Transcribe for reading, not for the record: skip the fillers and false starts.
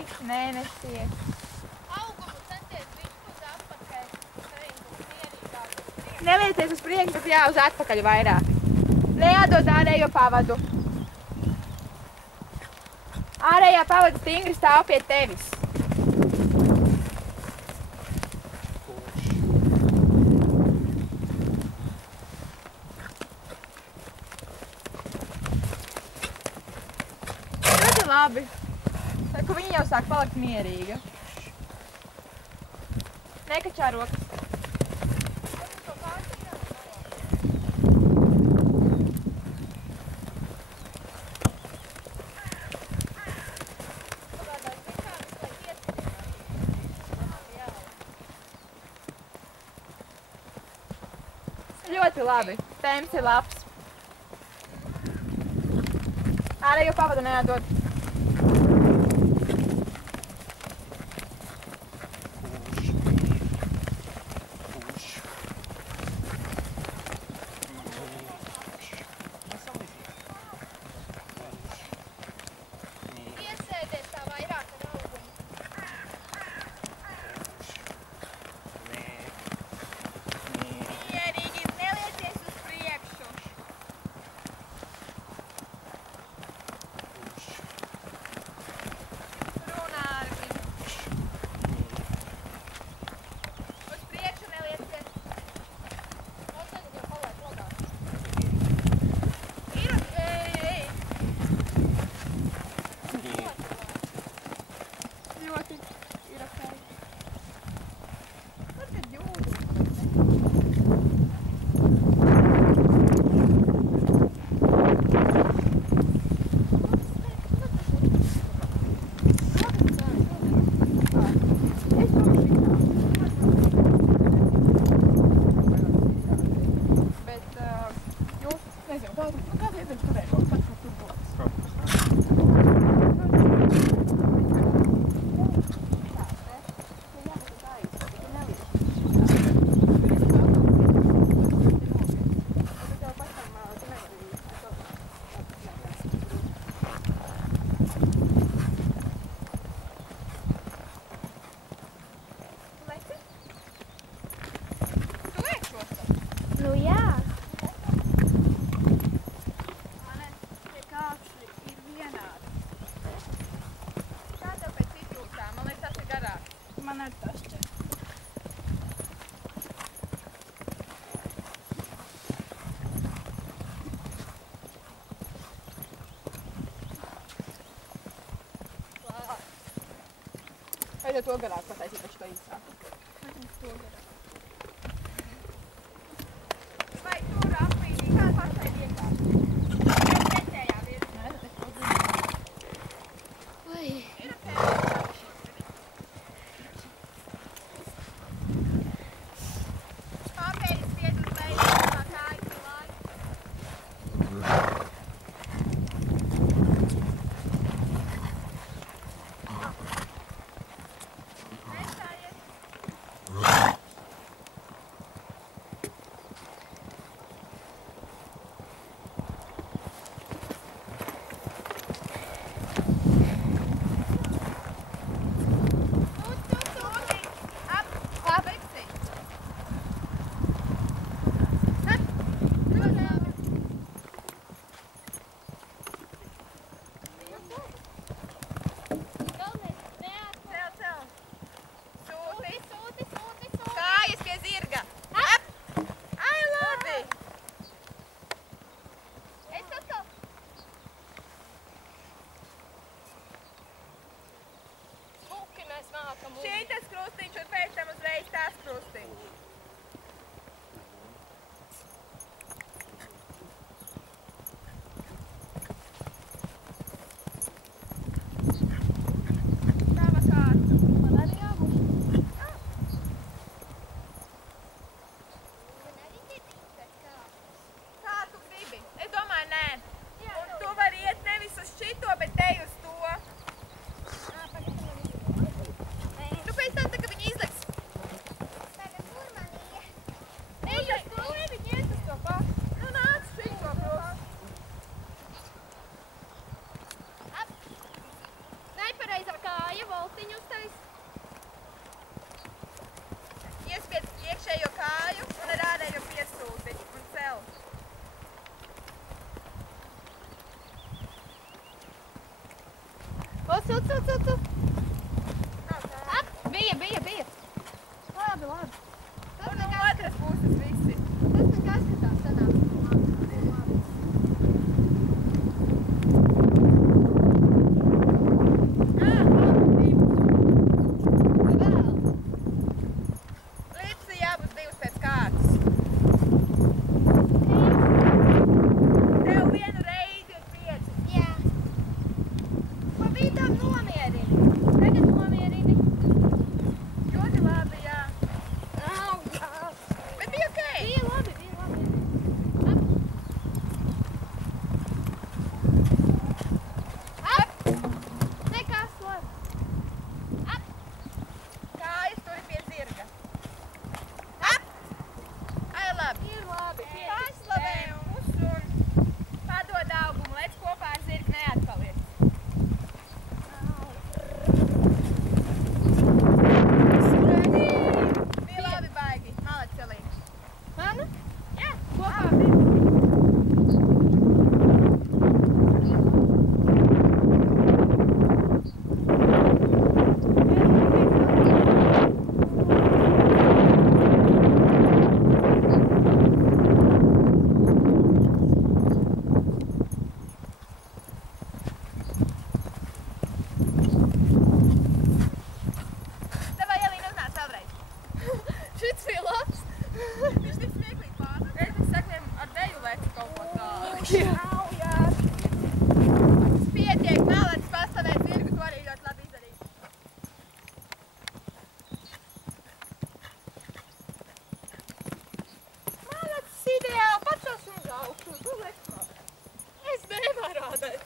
Nē, nesiet. Augumu centies bišķi uz atpakaļ. Nelieties uz priekšu, bet jā, uz atpakaļ vairāk. Neatdod ārējo pavadu. Ārējā pavada stingri stāv pie tevis. Ļoti labi. Ka viņa jau sāk palikt mierīga. Nekačā rokas. Ļoti labi. Temps ir labs. Ārējo pavadu neatdod. Nu jā. Man pie kāds ir vienāds. Kā tev pēc izjūtām? Man liekas, tas ir garāk. Man ar tas šķiet. Vai tev to garāk pataisīt, taču to īsāk? Vai to garāk? Vai tur apmīnī, kā pašai vienkārši? Pretējā virzienā. Nē, tad es to zinu. Vai? Ir ok. Pakaļ spied uz leju, kā kājas ir laika. Nestājies. Bija. Labi. Un no otras puses visi. Tas nekas, ka tā sanāk. Līdzi jābūt divas pēc kārtas. Tev vienu reizi ir 5. Jā. Pa vidām nomierini. Tagad nomierini. Ļoti labi, jā. Au, jā. Bet bija ok. Bija labi. Ap. Nekas labi. Kājas turi pie zirga. Ap! Ai, labi. Ir labi. Paslavējums un padod augumu. Lec kopā ar zirgu neatpaliec. Bija labi baigi. Malacelīgs. Mana? Jā, Kopā. labi. Davai, Elīna, uznāc vēlreiz. Šits bija labs. Viņš tik smieklīgi pārāk. Es viņu sakiem ar deju lec kaut ko tādu. Jā. Au, jā. Pietiek, malec paslavēt zirgu, to arī ļoti labi izdarīt. Malacis ideāli, pacels un uz augšu. Tu lec malec. Es nevaru rādēt.